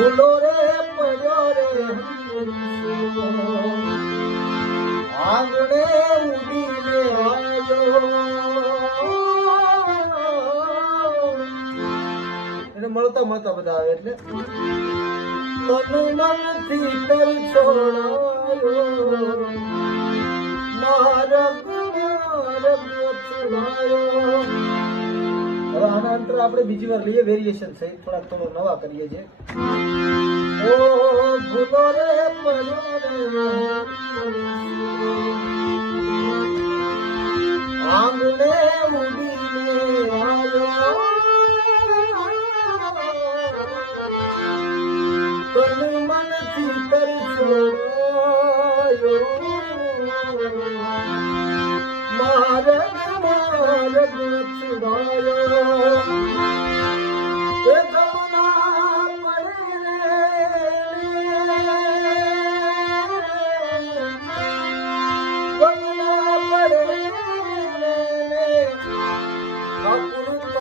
ભૂલો રે પડ્યો રે હંસો, આંગણે ઉડીને આવ્યો. એને મળતા મળતા બધા આવે એટલે તન મનથી કર છોડાયો, માર્ગ છોડાયો. હવે આના અંતર આપણે બીજી વાર લઈએ, વેરિએશન સહિત થોડો નવા કરીએ છીએ. ઓ ભૂલો રે પડ્યો રે આંગણે ઉડી